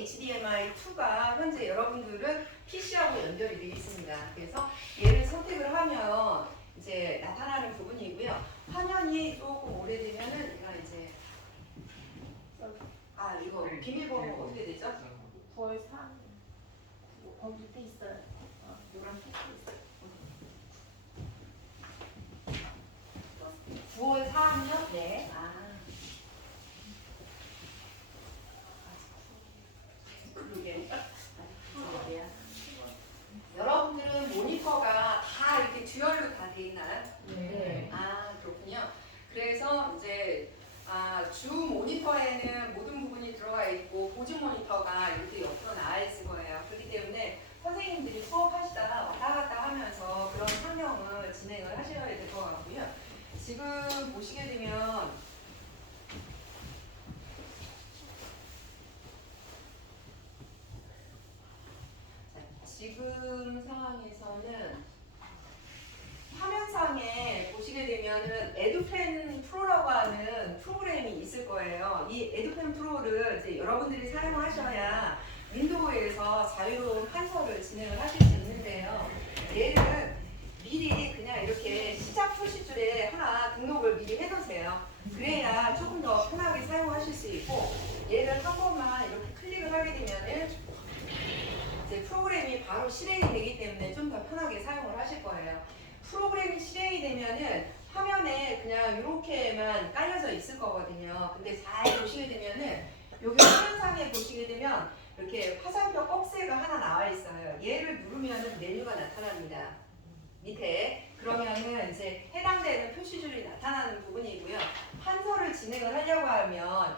HDMI2가 현재 여러분들은 PC하고 연결이 되어 있습니다. 그래서 얘를 선택을 하면 이제 나타나는 부분이고요. 화면이 조금 오래되면은 얘가 이제 이거 비밀번호 어떻게 되죠? 9월 3일 거기 밑에 있어요. 노란 tex트 있어요. 9월 4일요? 네. 그러게. 여러분들은 모니터가 다 이렇게 듀얼로 다 돼 있나요? 네. 그렇군요. 그래서 이제 주 모니터에는 모든 부분이 들어가 있고 보조 모니터가 이렇게 옆으로 나와 있을 거예요. 그렇기 때문에 선생님들이 수업하시다가 왔다 갔다 하면서 그런 환경을 진행을 하셔야 될 것 같고요. 지금 보시게 되면 지금 상황에서는 화면상에 보시게 되면은 에듀펜 프로라고 하는 프로그램이 있을 거예요. 이 에듀펜 프로를 이제 여러분들이 사용하셔야 윈도우에서 자유로운 판서를 진행을 하실 수 있는데요. 얘는 미리 그냥 이렇게 시작 표시줄에 하나 등록을 미리 해놓으세요. 그래야 조금 더 편하게 사용하실 수 있고, 얘를 한 번만 이렇게 클릭을 하게 되면은 이제 프로그램이 바로 실행이 되기 때문에 좀 더 편하게 사용을 하실 거예요. 프로그램이 실행이 되면은 화면에 그냥 이렇게만 깔려져 있을 거거든요. 근데 잘 보시게 되면은 여기 화면상에 보시게 되면 이렇게 화살표 꺽쇠가 하나 나와 있어요. 얘를 누르면은 메뉴가 나타납니다. 밑에. 그러면은 이제 해당되는 표시줄이 나타나는 부분이고요. 판서를 진행을 하려고 하면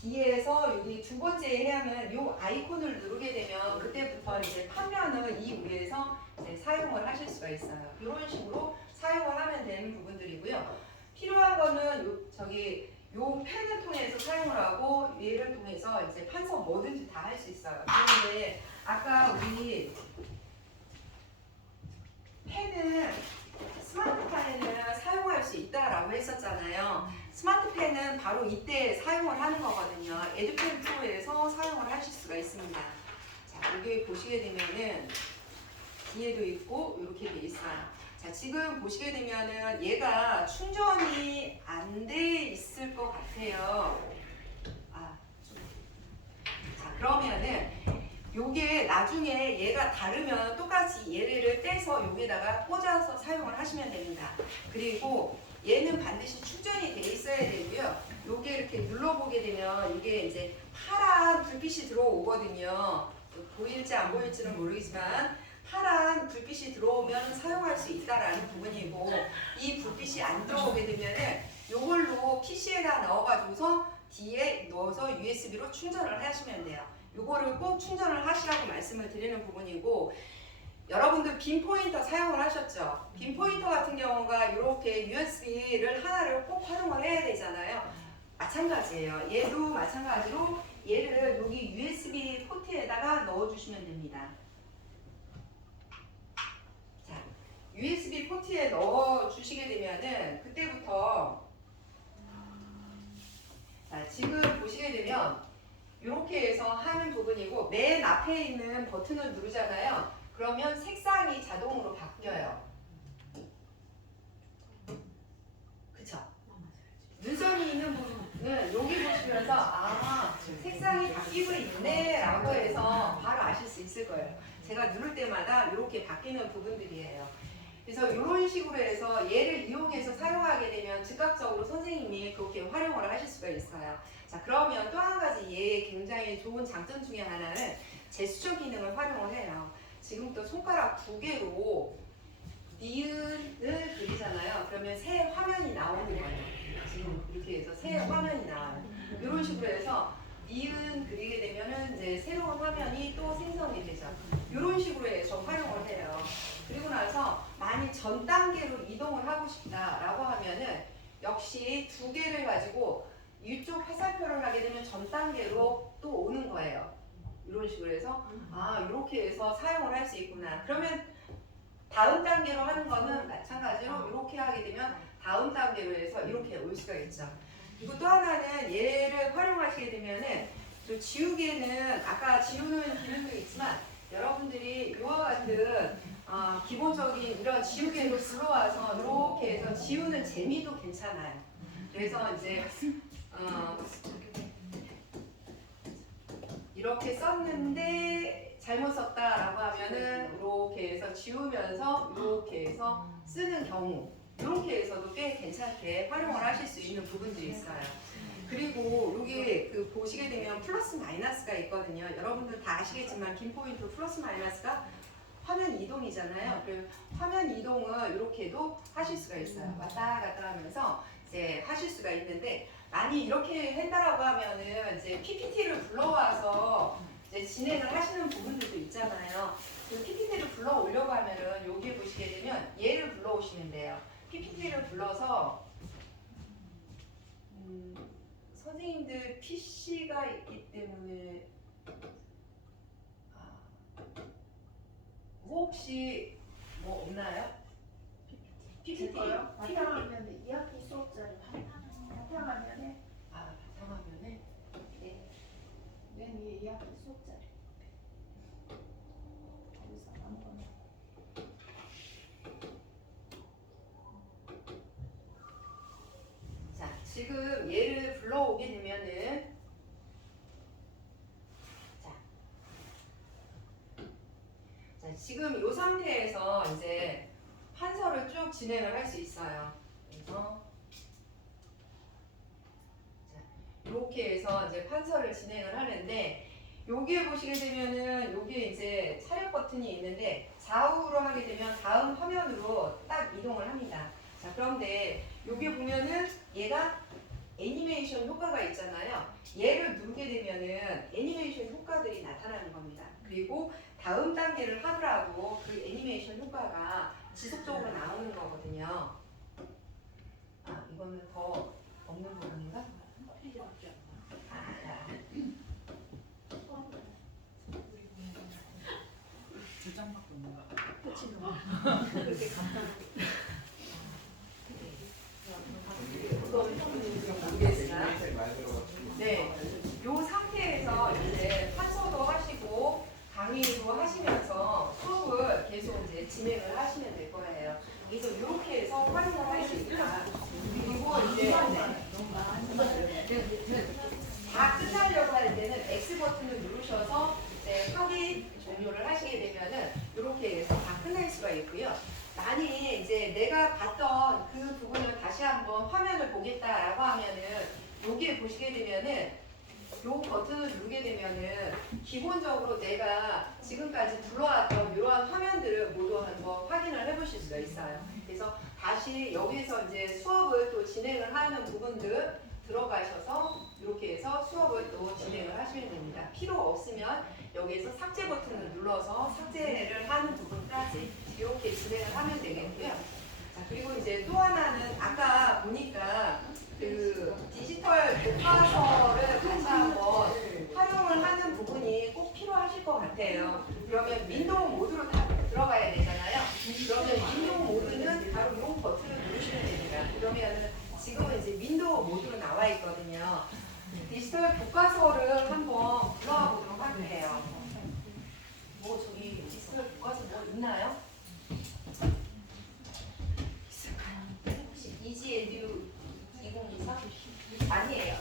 뒤에서 여기 두 번째 해야 하면 이 아이콘을 누르게 되면 그때부터 이제 판면을 이 위에서 이제 사용을 하실 수가 있어요. 이런 식으로 사용을 하면 되는 부분들이고요. 필요한 거는 요 펜을 통해서 사용을 하고 얘를 통해서 이제 판서 뭐든지 다 할 수 있어요. 그런데 아까 우리 펜은 스마트펜을 사용할 수 있다라고 했었잖아요. 스마트펜은 바로 이때 사용을 하는 거거든요. 에듀펜 프로에서 사용을 하실 수가 있습니다. 자, 여기 보시게 되면은 뒤에도 있고 이렇게 돼 있어요. 자, 지금 보시게 되면은 얘가 충전이 안 돼 있을 것 같아요. 자, 그러면은 요게 나중에 얘가 다르면 똑같이 얘를 떼서 여기다가 꽂아서 사용을 하시면 됩니다. 그리고 얘는 반드시 충전이 돼 있어야 되고요. 요게 이렇게 눌러보게 되면 이게 이제 파란 불빛이 들어오거든요. 보일지 안 보일지는 모르겠지만 파란 불빛이 들어오면 사용할 수 있다라는 부분이고, 이 불빛이 안 들어오게 되면은 요걸로 PC에다 넣어가지고서 뒤에 넣어서 USB로 충전을 하시면 돼요. 요거를 꼭 충전을 하시라고 말씀을 드리는 부분이고, 여러분들 빔 포인터 사용을 하셨죠? 빔 포인터 같은 경우가 이렇게 USB를 하나를 꼭 활용을 해야 되잖아요. 마찬가지예요. 얘도 마찬가지로 얘를 여기 USB 포트에다가 넣어주시면 됩니다. 자, USB 포트에 넣어주시게 되면은 그때부터 자, 지금 보시게 되면 이렇게 해서 하는 부분이고, 맨 앞에 있는 버튼을 누르잖아요. 그러면 색상이 자동으로 바뀌어요. 그쵸? 눈썹이 있는 부분은 여기 보시면서 색상이 바뀌고 있네 라고 해서 바로 아실 수 있을 거예요. 제가 누를 때마다 이렇게 바뀌는 부분들이에요. 그래서 이런 식으로 해서 얘를 이용해서 사용하게 되면 즉각적으로 선생님이 그렇게 활용을 하실 수가 있어요. 자, 그러면 또 한 가지 얘의 굉장히 좋은 장점 중에 하나는 제스처 기능을 활용을 해요. 지금부터 손가락 두 개로 니은을 그리잖아요. 그러면 새 화면이 나오는 거예요. 지금 이렇게 해서 새 화면이 나와요. 이런 식으로 해서 니은 그리게 되면은 이제 새로운 화면이 또 생성이 되죠. 이런 식으로 해서 활용을 해요. 그리고 나서 만약 전 단계로 이동을 하고 싶다라고 하면은 역시 두 개를 가지고 이쪽 화살표를 하게 되면 전 단계로 또 오는 거예요. 이런 식으로 해서 이렇게 해서 사용을 할 수 있구나. 그러면 다음 단계로 하는 거는 마찬가지로 이렇게 하게 되면 다음 단계로 해서 이렇게 올 수가 있죠. 그리고 또 하나는 얘를 활용하시게 되면은 또 지우개는 아까 지우는 기능도 있지만 여러분들이 이와 같은 기본적인 이런 지우개로 불러와서 이렇게 해서 지우는 재미도 괜찮아요. 그래서 이제 이렇게 썼는데 잘못 썼다라고 하면은 이렇게 해서 지우면서 이렇게 해서 쓰는 경우 이렇게 해서도 꽤 괜찮게 활용을 하실 수 있는 부분들이 있어요. 그리고 여기 그 보시게 되면 플러스 마이너스가 있거든요. 여러분들 다 아시겠지만 긴 포인트 플러스 마이너스가 화면 이동이잖아요. 그리고 화면 이동을 이렇게도 하실 수가 있어요. 왔다 갔다 하면서 이제 하실 수가 있는데 많이 이렇게 한다라고 하면은 이제 PPT를 불러와서 이제 진행을 하시는 부분들도 있잖아요. 그 PPT를 불러오려고 하면은 여기에 보시게 되면 얘를 불러오시면 돼요. PPT를 불러서 선생님들 PC가 있기 때문에 혹시 뭐 없나요? PPT 될까요? 바탕화면에 이학기 수업자리 바탕화면에 바탕화면에 맨 위에 이학기 수업자리 거기서 아무거나 자 지금 얘를 불러오게 되면은 자 지금 이 상태에서 이제 판서를 쭉 진행을 할 수 있어요. 그래서 이렇게 해서 이제 판서를 진행을 하는데 여기에 보시게 되면은 여기에 이제 차렷 버튼이 있는데 좌우로 하게 되면 다음 화면으로 딱 이동을 합니다. 자 그런데 여기 보면은 얘가 애니메이션 효과가 있잖아요. 얘를 누르게 되면은 애니메이션 효과들이 나타나는 겁니다. 그리고 다음 단계를 하더라도 그 애니메이션 효과가 지속적으로 나오는 거거든요. 이거는 더 없는 부분인가? 두 장밖에 없는 거. 그렇게 모르겠으나 네, 이 상태에서 이제 판서도 하시고 강의도 하시면서 수업을 계속 이제 진행을 하시면 될 거예요. 그래서 이렇게 해서 활용을 할 수 있다. 그리고 이제 다 끝나려고 할 때는 X 버튼을 누르셔서 이제 확인 종료를 하시게 되면은 이렇게 해서 다 끝날 수가 있고요. 만약 이제 내가 봤던 그 부분을 다시 한번 화면을 보겠다라고 하면은 여기에 보시게 되면은 요 버튼을 누르게 되면은 기본적으로 내가 지금까지 불러왔던 이러한 화면들을 모두 한번 확인을 해보실 수가 있어요. 그래서 다시 여기서 이제 수업을 또 진행을 하는 부분들 들어가셔서 이렇게 해서 수업을 또 진행을 하시면 됩니다. 필요 없으면 여기에서 삭제 버튼을 눌러서 삭제를 하는 부분까지 이렇게 진행을 하면 되겠고요. 자, 그리고 이제 또 하나는 아까 보니까 그 디지털 교과서를 같이 한번 활용을 하는 부분이 꼭 필요하실 것 같아요. 그러면 윈도우 모드로 다 들어가야 되잖아요. 그러면 윈도우 모드는 바로 이 버튼을 누르시면 됩니다. 그러면 지금은 이제 윈도우 모드로 나와 있거든요. 디지털 교과서를 한번 불러와 보도록 할게요. 뭐 저기 디지털 교과서 뭐 있나요? 혹시 이지에듀 2024? 아니에요.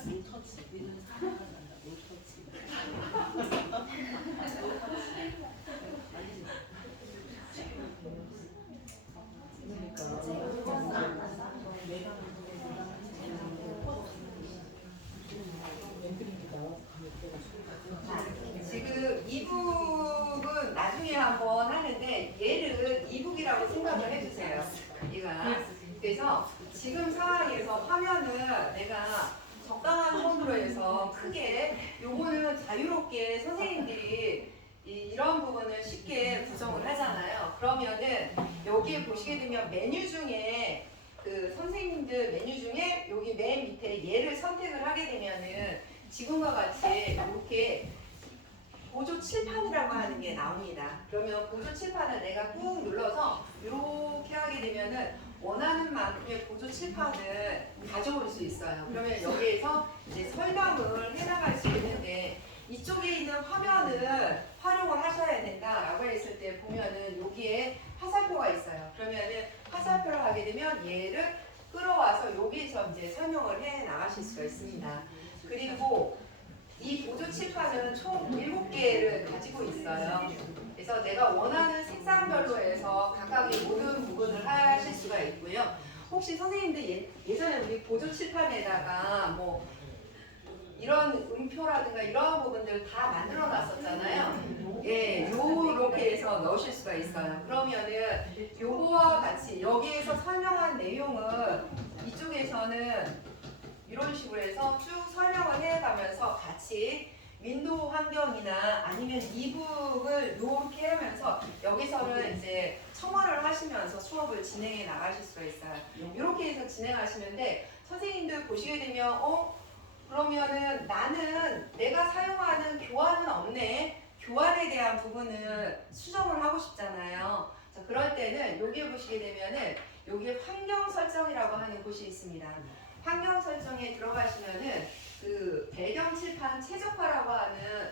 노터치. 우리는 사랑하지 않는다. 노터치. 지금 이북은 나중에 한번 하는데 얘를 이북이라고 생각을 해주세요. 얘가. 그래서 지금 상황에서 화면은 내가 적당한 선으로 해서 크게 요거는 자유롭게 선생님들이 이런 부분을 쉽게 구성을 하잖아요. 그러면은 여기에 보시게 되면 메뉴 중에 그 선생님들 메뉴 중에 여기 맨 밑에 얘를 선택을 하게 되면은 지금과 같이 이렇게 보조 칠판이라고 하는 게 나옵니다. 그러면 보조 칠판을 내가 꾹 눌러서 이렇게 하게 되면은 원하는 만큼의 보조 칠판을 가져올 수 있어요. 그러면 여기에서 이제 설명을 해나갈 수 있는데 이쪽에 있는 화면을 활용을 하셔야 된다라고 했을 때 보면은 여기에 화살표가 있어요. 그러면은 화살표를 하게 되면 얘를 끌어와서 여기에서 이제 설명을 해 나가실 수가 있습니다. 그리고 이 보조 칠판은 총 7개를 가지고 있어요. 그래서 내가 원하는 색상별로 해서 각각의 모든 부분을 하실 수가 있고요. 혹시 선생님들 예전에 우리 보조 칠판에다가 뭐 이런 음표라든가 이런 부분들 다 만들어 놨었잖아요. 예, 요렇게 해서 넣으실 수가 있어요. 그러면은 요거와 같이 여기에서 설명한 내용은 이쪽에서는 이런 식으로 해서 쭉 설명을 해가면서 같이 윈도우 환경이나 아니면 이북을 이렇게 하면서 여기서는 이제 첨언을 하시면서 수업을 진행해 나가실 수가 있어요. 이렇게 해서 진행하시는데 선생님들 보시게 되면 그러면은 나는 내가 사용하는 교환은 없네. 교환에 대한 부분을 수정을 하고 싶잖아요. 자, 그럴 때는 여기에 보시게 되면은 여기에 환경 설정이라고 하는 곳이 있습니다. 환경 설정에 들어가시면은 그 배경 칠판 최적화라고 하는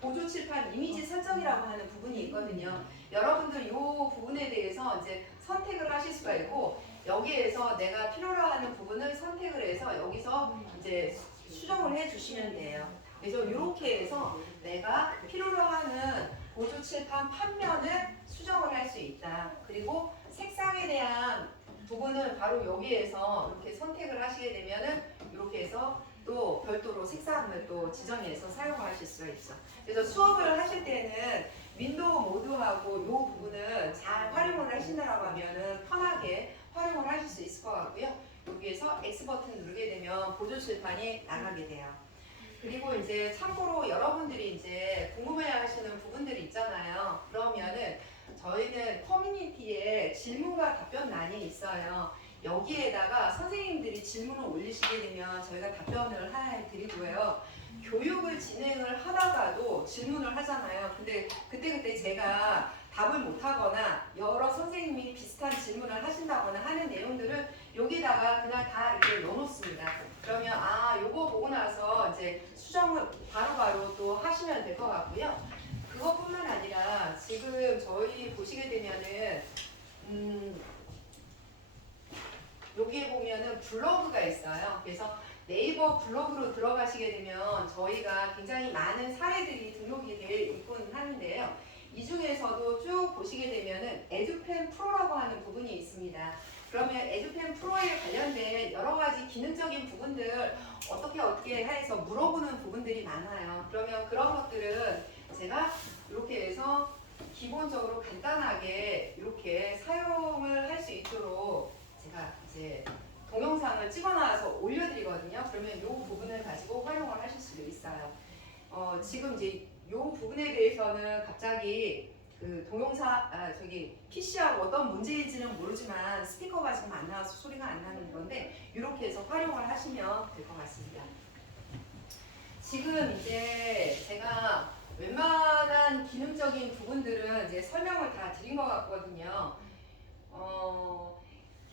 보조 칠판 이미지 설정이라고 하는 부분이 있거든요. 여러분들 이 부분에 대해서 이제 선택을 하실 수가 있고 여기에서 내가 필요로 하는 부분을 선택을 해서 여기서 이제 수정을 해 주시면 돼요. 그래서 이렇게 해서 내가 필요로 하는 보조 칠판 판면을 수정을 할 수 있다. 그리고 색상에 대한 부분은 바로 여기에서 이렇게 선택을 하시게 되면은 이렇게 해서 또 별도로 색상을 또 지정해서 사용하실 수가 있어. 그래서 수업을 하실 때는 윈도우 모드하고 이 부분을 잘 활용을 하신다라고 하면은 편하게 활용을 하실 수 있을 것 같고요. 여기에서 X 버튼 누르게 되면 보조 칠판이 나가게 돼요. 그리고 이제 참고로 여러분들이 이제 궁금해하시는 부분들이 있잖아요. 그러면은 저희는 커뮤니티에 질문과 답변란이 있어요. 여기에다가 선생님들이 질문을 올리시게 되면 저희가 답변을 해드리고요. 교육을 진행을 하다가도 질문을 하잖아요. 근데 그때 제가 답을 못하거나 여러 선생님이 비슷한 질문을 하신다거나 하는 내용들을 여기다가 그냥 다 이렇게 넣어놓습니다. 그러면 요거 보고 나서 이제 수정을 바로바로 또 하시면 될 것 같고요. 그것뿐만 아니라 지금 저희 보시게 되면은 여기에 보면은 블로그가 있어요. 그래서 네이버 블로그로 들어가시게 되면 저희가 굉장히 많은 사례들이 등록이 되어 있곤 하는데요. 이 중에서도 쭉 보시게 되면은 에듀펜 프로라고 하는 부분이 있습니다. 그러면 에듀펜 프로에 관련된 여러 가지 기능적인 부분들 어떻게 해서 물어보는 부분들이 많아요. 그러면 그런 것들은 제가 이렇게 해서 기본적으로 간단하게 이렇게 사용을 할 수 있도록 제가 이제 동영상을 찍어놔서 올려드리거든요. 그러면 이 부분을 가지고 활용을 하실 수 있어요. 지금 이제 이 부분에 대해서는 갑자기 그 PC하고 어떤 문제인지는 모르지만 스피커가 지금 안 나와서 소리가 안 나는 건데 이렇게 해서 활용을 하시면 될 것 같습니다. 지금 이제 제가 웬만한 기능적인 부분들은 이제 설명을 다 드린 것 같거든요.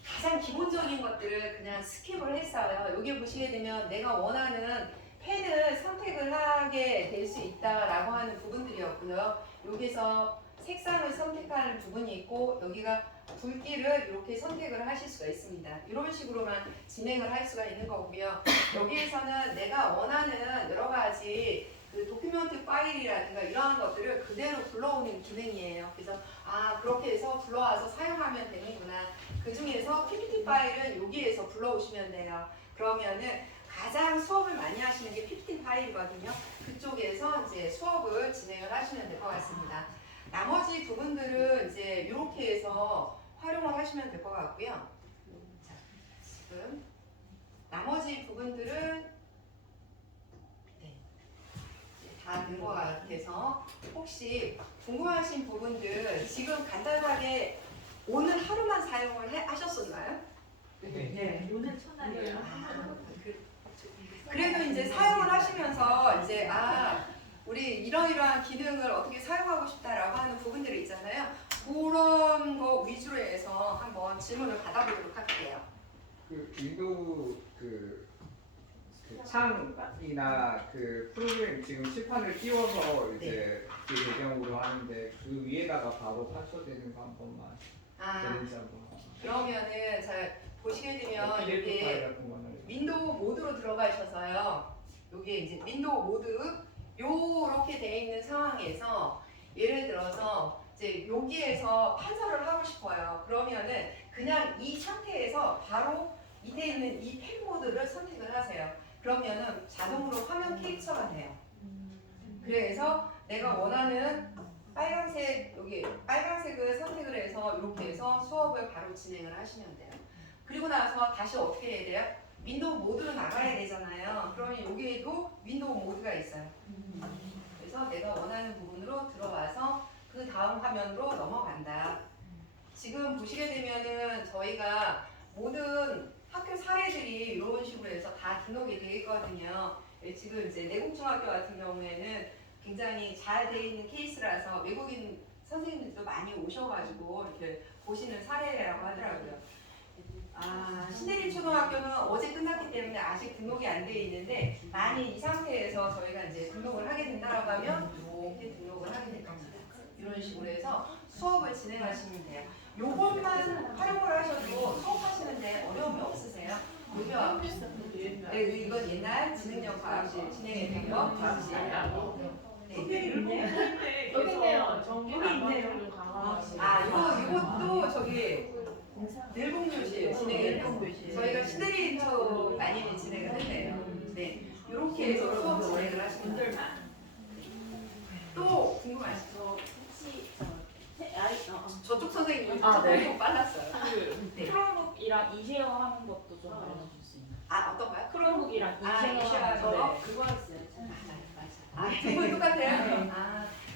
가장 기본적인 것들을 그냥 스킵을 했어요. 여기 보시게 되면 내가 원하는 펜을 선택을 하게 될 수 있다라고 하는 부분들이요. 되었고요. 여기서 색상을 선택하는 부분이 있고 여기가 굵기를 이렇게 선택을 하실 수가 있습니다. 이런 식으로만 진행을 할 수가 있는 거고요. 여기에서는 내가 원하는 여러 가지 그 도큐멘트 파일이라든가 이러한 것들을 그대로 불러오는 기능이에요. 그래서 그렇게 해서 불러와서 사용하면 되는구나. 그 중에서 PPT 파일은 여기에서 불러오시면 돼요. 그러면은 가장 수업을 많이 하시는 게 PPT 파일이거든요. 그쪽에서 이제 수업을 진행을 하시면 될 것 같습니다. 나머지 부분들은 이제 이렇게 해서 활용을 하시면 될 것 같고요. 자, 지금 나머지 부분들은 다 된 것 같아서 혹시 궁금하신 부분들 지금 간단하게 오늘 하루만 사용을 하셨었나요? 네. 오늘 첫날이에요. 그래도 이제 사용을 하시면서 이제 우리 이러이러한 기능을 어떻게 사용하고 싶다라고 하는 부분들이 있잖아요. 그런 거 위주로 해서 한번 질문을 받아보도록 할게요. 그 윈도우 그 창이나 그 프로그램 지금 칠판을 띄워서 이제 그 배경으로 하는데 그 위에다가 바로 펼쳐지는 거 한 번만 되는지 한번. 그러면은 잘 보시게 되면 PDF 파일 이게 같은 거는 윈도우 모드로 들어가셔서요. 여기에 이제 윈도우 모드 요렇게 돼 있는 상황에서 예를 들어서 이제 여기에서 판서를 하고 싶어요. 그러면은 그냥 이 상태에서 바로 밑에 있는 이 펜 모드를 선택을 하세요. 그러면은 자동으로 화면 캡처가 돼요. 그래서 내가 원하는 빨간색 여기 빨간색을 선택을 해서 이렇게 해서 수업을 바로 진행을 하시면 돼요. 그리고 나서 다시 어떻게 해야 돼요? 윈도우 모드로 나가야 되잖아요. 그러면 여기에도 윈도우 모드가 있어요. 그래서 내가 원하는 부분으로 들어와서 그 다음 화면으로 넘어간다. 지금 보시게 되면은 저희가 모든 학교 사례들이 이런 식으로 해서 다 등록이 되어 있거든요. 지금 이제 내국중학교 같은 경우에는 굉장히 잘 되어 있는 케이스라서 외국인 선생님들도 많이 오셔가지고 이렇게 보시는 사례라고 하더라고요. 신내림 초등학교는 어제 끝났기 때문에 아직 등록이 안 되어 있는데 만약 이 상태에서 저희가 이제 등록을 하게 된다고 하면 이렇게 등록을 하게 될 겁니다. 이런 식으로 해서 수업을 진행하시면 돼요. 요것만 활용을 하셔도 수업하시는데 어려움이 없으세요? 그죠? 네, 이건 옛날 지능력 과학실 진행의 배경 과학실. 여기 있네요. 여기 있네요. 이것도 저기 늘봉교실 진행의 배경. 저희가 신내림 초 많이 진행을 했네요. 네, 이렇게 해서 수업 진행을 하시면 돼요. 또 궁금하시죠? 혹시 저쪽 선생님이 네. 조금 빨랐어요. 네. 크롬북이랑 이쉐어 하는 것도 좀 알려줄 수 있나요? 어떤가요? 크롬북이랑 이쉐어 이쉐어 저거? 그거 있어요. 두 분 똑같아요?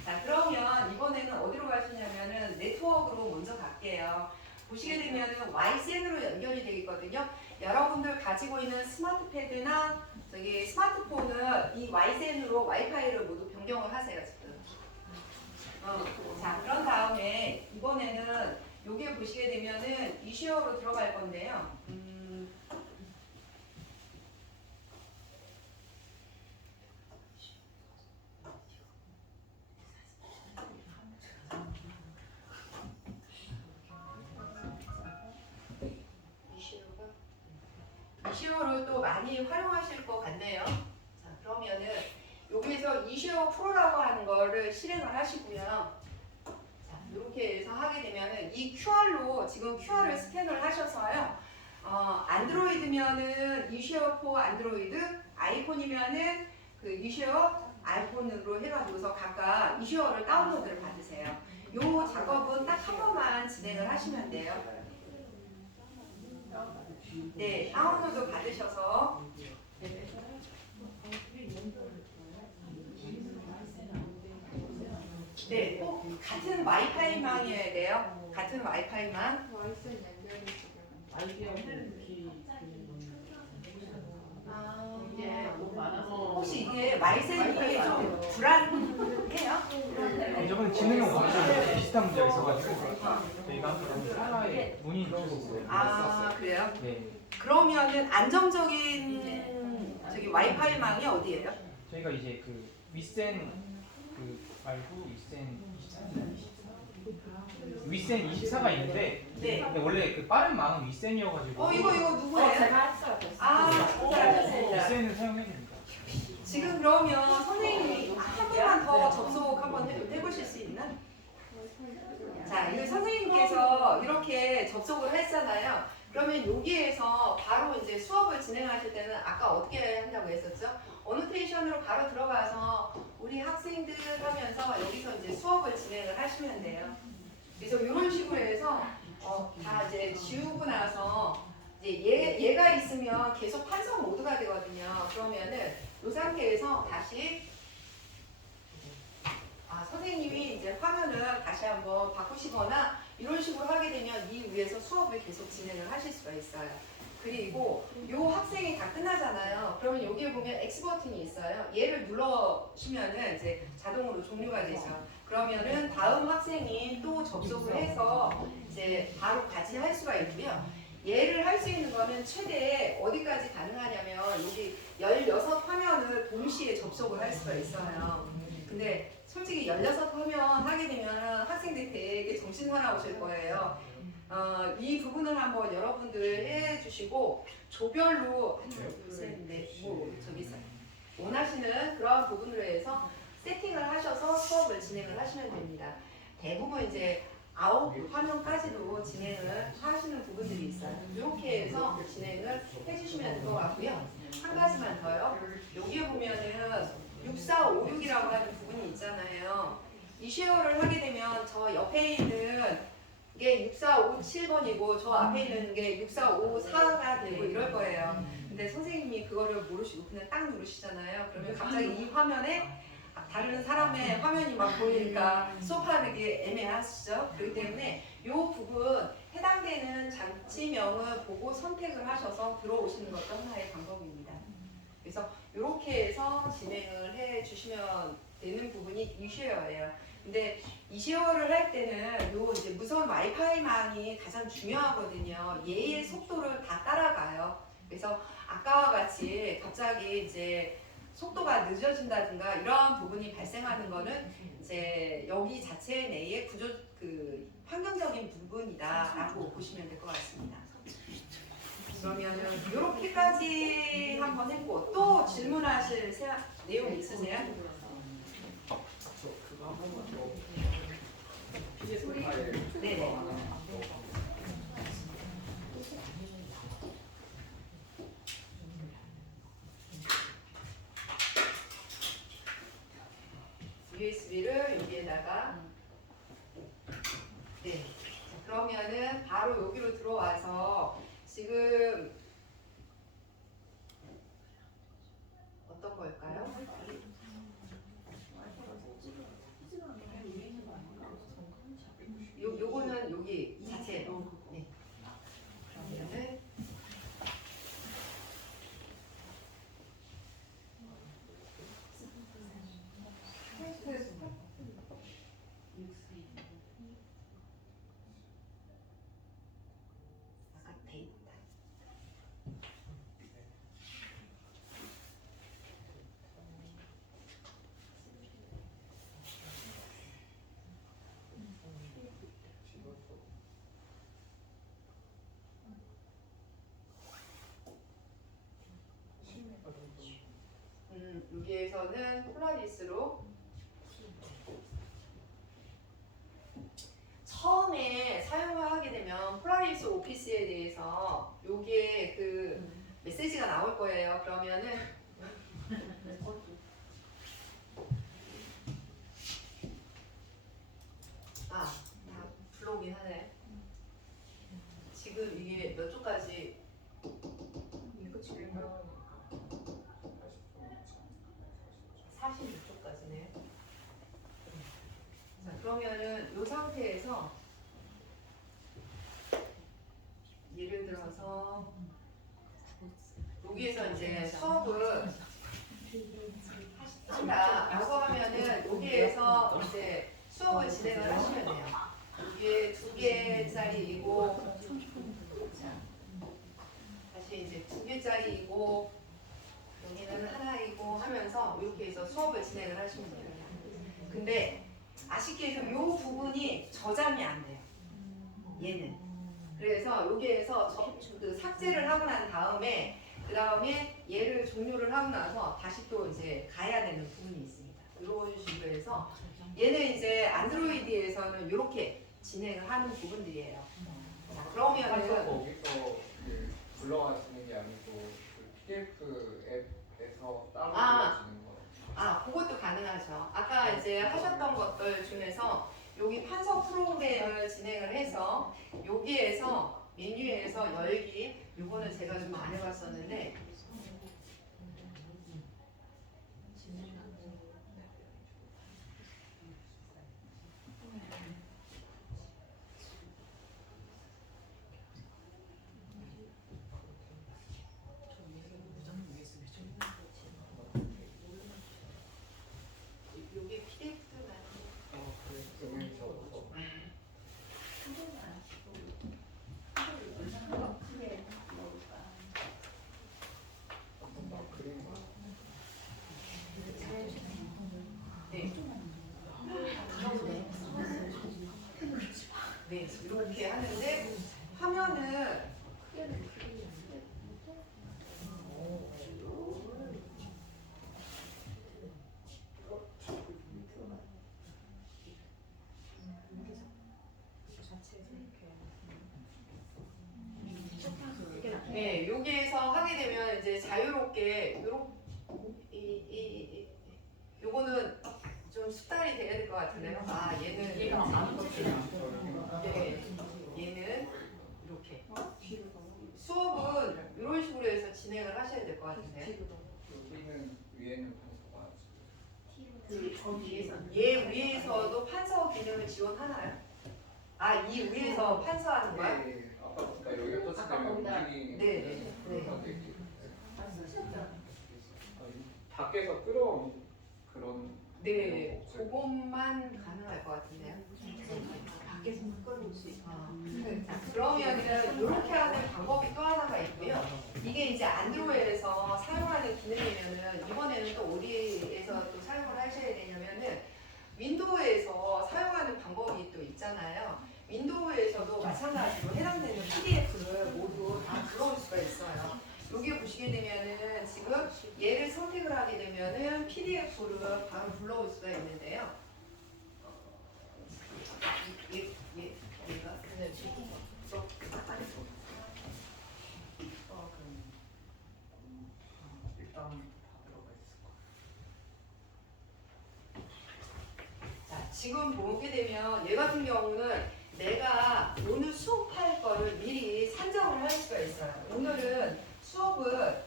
자, 그러면 이번에는 어디로 가시냐면은 네트워크로 먼저 갈게요. 보시게 되면은 와이센으로 연결이 되어 있거든요. 여러분들 가지고 있는 스마트패드나 저기 스마트폰은 이 와이센으로 와이파이를 모두 변경을 하세요, 지금. 자, 그런 다음에 이번에는 여기 보시게 되면은 이슈어로 들어갈 건데요. 이슈어를 또 많이 활용하실 것 같네요. 자, 그러면은 여기에서 이슈어 프로라고 하는 거를 실행을 하시고요. 자, 이렇게 해서 하게 되면은 이 QR로 지금 QR을 스캔을 하셔서요. 안드로이드면은 이슈어 포 안드로이드, 아이폰이면은 그 이슈어 아이폰으로 해가지고서 각각 이슈어를 다운로드를 받으세요. 요 작업은 딱 한 번만 진행을 하시면 돼요. 네, 다운로드 받으셔서 네, 꼭 같은 와이파이망이어야 돼요. 같은 와이파이망. 혹시 이게 와이센이 좀 불안해요? 저번에 지능형 원래 비슷한 문제가 있어가지고 저희가 하나의 문의 넣었어요. 그래요? 네, 그러면은 안정적인 저기 와이파이망이 어디예요? 저희가 이제 그 윗센 그 말고 윗센 24는 윗센 24가 있는데 네. 근데 원래 그 빠른 망은 윗센이어가지고 이거 누구예요? 제가 했어요. 아, 잘하셨습니다. 윗센은 사용해야 됩니다. 지금 그러면 선생님이 한 번만 더 접속 한번 해보실 수 있나? 자, 이 선생님께서 이렇게 접속을 했잖아요. 그러면 여기에서 바로 이제 수업을 진행하실 때는 아까 어떻게 한다고 했었죠? 어노테이션으로 바로 들어가서 우리 학생들 하면서 여기서 이제 수업을 진행을 하시면 돼요. 그래서 이런 식으로 해서 다 이제 지우고 나서 이제 얘가 있으면 계속 환성 모드가 되거든요. 그러면은 이 상태에서 다시 선생님이 이제 화면을 다시 한번 바꾸시거나 이런 식으로 하게 되면 이 위에서 수업을 계속 진행을 하실 수가 있어요. 그리고 이 학생이 다 끝나잖아요. 그러면 여기에 보면 X 버튼이 있어요. 얘를 눌러주면은 이제 자동으로 종료가 되죠. 그러면은 다음 학생이 또 접속을 해서 이제 바로 같이 할 수가 있고요. 얘를 할 수 있는 거는 최대 어디까지 가능하냐면 여기 16화면을 동시에 접속을 할 수가 있어요. 근데 솔직히 16화면 하게 되면 학생들이 되게 정신 사나우실 거예요. 이 부분을 한번 여러분들 해주시고 조별로 원하시는 그런 부분으로 해서 세팅을 하셔서 수업을 진행을 하시면 됩니다. 대부분 이제 9화면까지도 진행을 하시는 부분들이 있어요. 이렇게 해서 진행을 해주시면 될 것 같고요. 한 가지만 더요. 여기에 보면은 6456이라고 하는 부분이 있잖아요. 이 쉐어를 하게 되면 저 옆에 있는 게 6457번이고 저 앞에 있는 게 6454가 되고 이럴 거예요. 근데 선생님이 그거를 모르시고 그냥 딱 누르시잖아요. 그러면 갑자기 이 화면에 다른 사람의 화면이 막 보이니까 수업하는 게 애매하시죠? 그렇기 때문에 이 부분 해당되는 장치명을 보고 선택을 하셔서 들어오시는 것도 하나의 방법입니다. 그래서 이렇게 해서 진행을 해 주시면 되는 부분이 이 쉐어예요. 근데 이 쉐어를 할 때는 요 이제 무선 와이파이망이 가장 중요하거든요. 얘의 속도를 다 따라가요. 그래서 아까와 같이 갑자기 이제 속도가 늦어진다든가 이러한 부분이 발생하는 거는 이제 여기 자체 내의 구조 환경적인 부분이다라고 보시면 될 것 같습니다. 그러면은 이렇게까지 한번 했고 또 질문하실 내용 있으세요? 그거 한 번만 더 PDF 파일 네네. USB를 여기에다가 네. 그러면은 바로 여기로 들어와서 지금 어떤 걸까요? 요거는 여기 자체. 네. 그러면은 여기에서는 폴라리스로 처음에 사용을 하게 되면 폴라리스 오피스에 대해서 여기에 그 메시지가 나올 거예요. 그러면은 다 불러오긴 하네. 지금 이게 몇 조까지 이거 지금 46초까지네. 자, 그러면은 이 상태에서 예를 들어서 여기에서 이제 수업을 한다라고 하면은 여기에서 이제 수업을 진행을 하시면 돼요. 이게 2개짜리이고 다시 이제 2개짜리이고 여기는 하나이고 하면서 이렇게 해서 수업을 진행을 하시면 됩니다. 근데 아쉽게 해서 요 부분이 저장이 안 돼요. 얘는. 그래서 여기에서 그 삭제를 하고 난 다음에 그 다음에 얘를 종료를 하고 나서 다시 또 이제 가야 되는 부분이 있습니다. 이런 식으로 해서 얘는 이제 안드로이드에서는 이렇게 진행을 하는 부분들이에요. 자, 그래서 그러면은 거기서 그 불러가시는 게 아니고 그 PDF 앱에서 따로 아. 불러지는 거예요. 아, 그것도 가능하죠. 아까 이제 하셨던 것들 중에서 여기 판서 프로그램을 진행을 해서 여기에서 메뉴에서 열기 요거는 제가 좀 안 해봤었는데 여기 PDF도 많이 그러면 저 크게는 안 치고 크게 얼마나 크게 넣을까? 한번 더 그린 거. 네. 네, 이렇게 하는데 화면은 크게는 크게 네, 여기에서 하게 되면 이제 자유롭게 요거는 좀 숙달이 돼야 될 것 같은데요. 아, 얘는 얘가 아무것도 네, 얘는 이렇게 수업은 이런 식으로 해서 진행을 하셔야 될 것 같은데요. 여기는 위에는 판서가 거기에서 얘 위에서도 판서 기능을 지원하나요? 아, 이 위에서 판서하는 거야? 네, 아까 그러니까 여기가 아까 터치되면 거기다. 움직이는 네, 네, 네. 그런 게 있기 쓰셨잖아. 밖에서 끌어온 그런 네, 그것만 가능할 것 같은데요. 밖에서 끌어올 수 있어. 자, 그러면은 이렇게 하는 방법이 또 하나가 있고요. 이게 이제 안드로이드에서 사용하는 기능이면은 이번에는 또 어디에서 또 사용을 하셔야 되냐면은 윈도우에서 사용하는 방법이 또 있잖아요. 윈도우에서도 마찬가지로 해당되는 PDF를 모두 다 불러올 수가 있어요. 여기 보시게 되면은 지금 얘를 선택을 하게 되면은 PDF를 바로 불러올 수가 있는데요. 얘가 그냥 지금 일단 다 들어가 있을 거예요. 자, 지금 보게 되면 얘 같은 경우는 내가 오늘 수업할 거를 미리 산정을 할 수가 있어요. 오늘은 수업은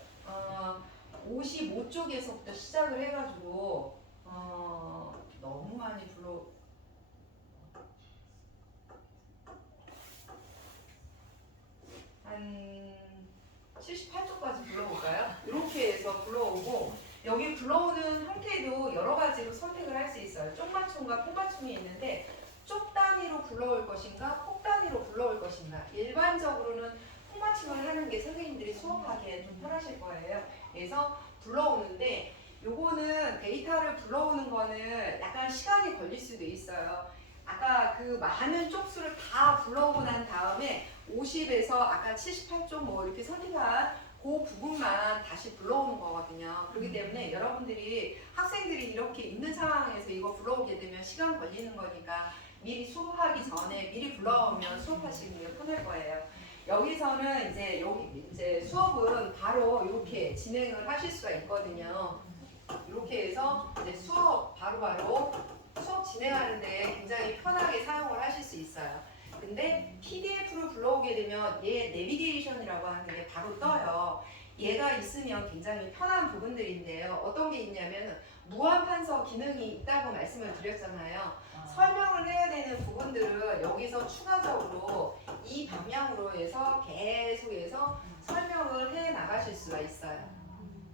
55쪽에서부터 시작을 해가지고 너무 많이 한 78쪽까지 불러올까요? 이렇게 해서 불러오고 여기 불러오는 형태도 여러 가지로 선택을 할 수 있어요. 쪽맞춤과 폭맞춤이 있는데 쪽 단위로 불러올 것인가 폭 단위로 불러올 것인가. 일반적으로는 폭맞춤을 하는 게 선생님들이 수업하기에 좀 편하실 거예요. 그래서 불러오는데 요거는 데이터를 불러오는 거는 약간 시간이 걸릴 수도 있어요. 아까 그 많은 쪽수를 다 불러오고 난 다음에 50에서 아까 78쪽 뭐 이렇게 선택한 그 부분만 다시 불러오는 거거든요. 그렇기 때문에 여러분들이 학생들이 이렇게 있는 상황에서 이거 불러오게 되면 시간 걸리는 거니까 미리 수업하기 전에 미리 불러오면 수업하시는 게 편할 거예요. 여기서는 이제 여기 이제 수업은 바로 이렇게 진행을 하실 수가 있거든요. 이렇게 해서 이제 수업 바로바로 수업 진행하는데 굉장히 편하게 사용을 하실 수 있어요. 근데 PDF로 불러오게 되면 얘 내비게이션이라고 하는 게 바로 떠요. 얘가 있으면 굉장히 편한 부분들인데요. 어떤 게 있냐면 무한 판서 기능이 있다고 말씀을 드렸잖아요. 설명을 해야 되는 부분들은 여기서 추가적으로 이 방향으로 해서 계속해서 설명을 해 나가실 수가 있어요.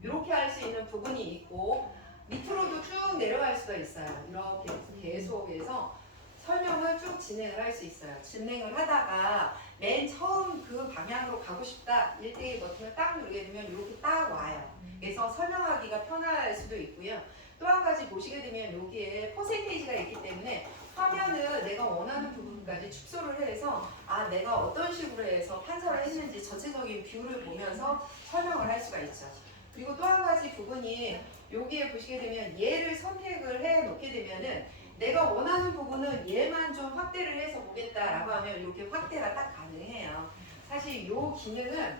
이렇게 할 수 있는 부분이 있고 밑으로도 쭉 내려갈 수가 있어요. 이렇게 계속해서 설명을 쭉 진행을 할 수 있어요. 진행을 하다가 맨 처음 그 방향으로 가고 싶다 1대1 버튼을 딱 누르게 되면 이렇게 딱 와요. 그래서 설명하기가 편할 수도 있고요. 또 한 가지 보시게 되면 여기에 퍼센테이지가 있기 때문에 화면은 내가 원하는 부분까지 축소를 해서 내가 어떤 식으로 해서 판서를 했는지 전체적인 뷰를 보면서 설명을 할 수가 있죠. 그리고 또 한 가지 부분이 여기에 보시게 되면 얘를 선택을 해 놓게 되면은 내가 원하는 부분은 얘만 좀 확대를 해서 보겠다라고 하면 이렇게 확대가 딱 가능해요. 사실 이 기능은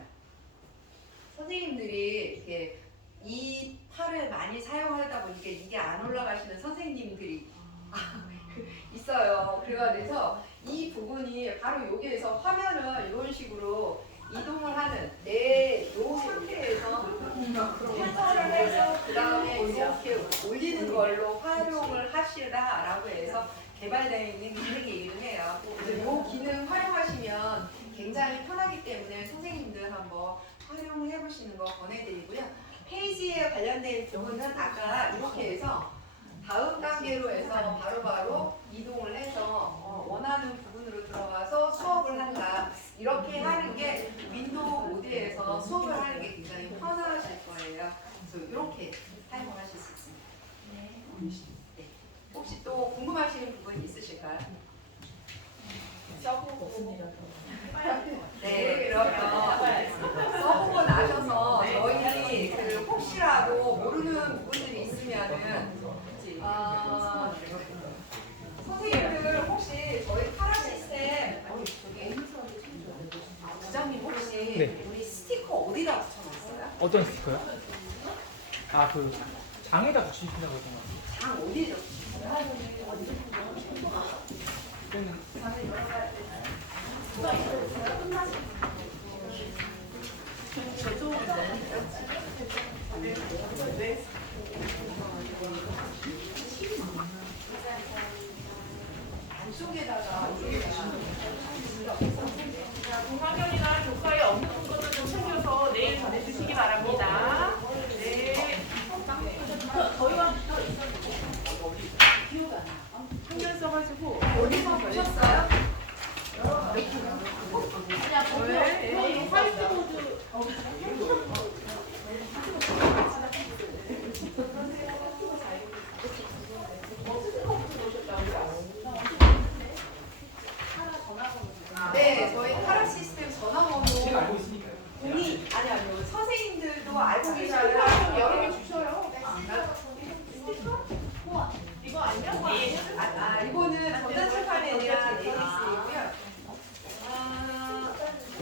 선생님들이 이렇게 이 팔을 많이 사용하다 보니까 이게 안 올라가시는 선생님들이 있어요. 그래서 이 부분이 바로 여기에서 화면을 이런 식으로 이동을 하는 이 상태에서 판서를 해서 그 다음에 이렇게 올리는 걸로 활용을 하시라라고 해서 개발되어 있는 기능이기도 해요. 이 기능 활용하시면 굉장히 편하기 때문에 선생님들 한번 활용을 해보시는 거 권해드리고요. 페이지에 관련된 부분은 아까 이렇게 해서 다음 단계로 해서 바로바로 이동을 해서 원하는 부분으로 들어가서 수업을 한다. 이렇게 하는 게 윈도우 모드에서 수업을 하는 게 굉장히 편하실 거예요. 그래서 이렇게 사용하실 수 있습니다. 네. 혹시 또 궁금하시는 부분 있으실까요? 네, 그러면 써보고 나셔서 저희 혹시라도 모르는 부분들이 있으면은 선생님들 혹시 저희 카라 시스템 부장님 혹시 네. 우리 스티커 어디다 붙여놨어요? 어떤 스티커요? 아, 그 장에다 붙이신다고 했던 것 같아요. 장 어디다 붙이셨어요? 그때는 안쪽에다가 동학연이나 교과에 없는 것도 좀 챙겨서 내일 전해주시기 바랍니다. 네. 한결 써가지고 어디서 보셨어요? 네. 화이트보드 네, 저희 카라 시스템 전화번호 제가 알고 있으니까요. 아니요. 선생님들도 알고 계셔요. 여러 개 주셔요. 이거 아니야? 이거는 전자칠판에 대한 ABC이고요.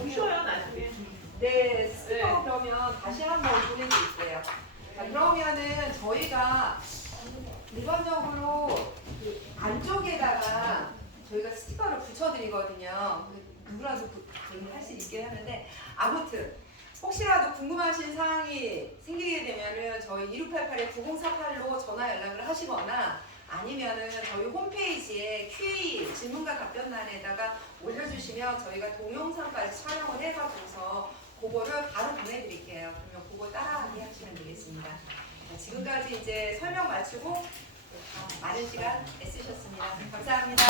주셔요 나중에. 네, 스티커 그러면 다시 한번 보내드릴게요. 자, 그러면은 저희가 일반적으로 그 안쪽에다가 저희가 스티커를 붙여드리거든요. 누구라도 할 수 있게 하는데 아무튼 혹시라도 궁금하신 사항이 생기게 되면은 저희 1688-9048로 전화 연락을 하시거나 아니면은 저희 홈페이지에 QA 질문과 답변란에다가 올려주시면 저희가 동영상까지 촬영을 해가지고서 그거를 바로 보내드릴게요. 그러면 그거 따라하기 하시면 되겠습니다. 자, 지금까지 이제 설명 마치고 많은 시간 애쓰셨습니다. 감사합니다.